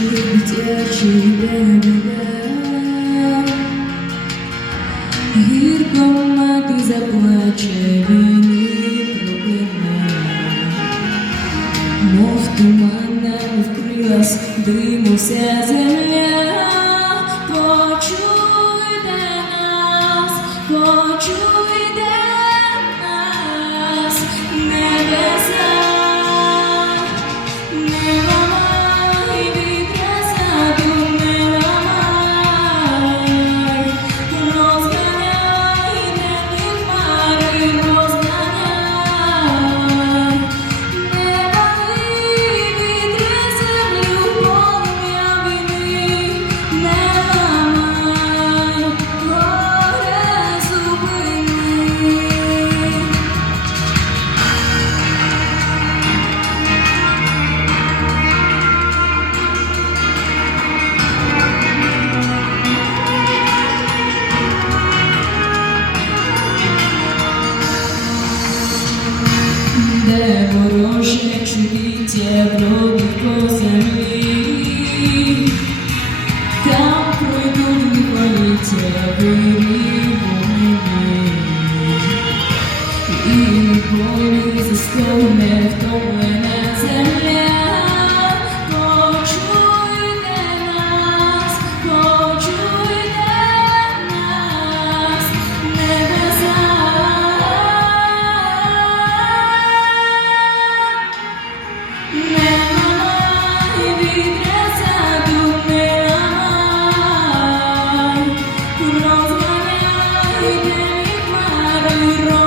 Жить очі для мене, гірко мати заплаче мені проблема, мов туманна вкрилась, димуся земля, почуйте нас, почуйте. Evil is a slow myth, but when I tell it Laura.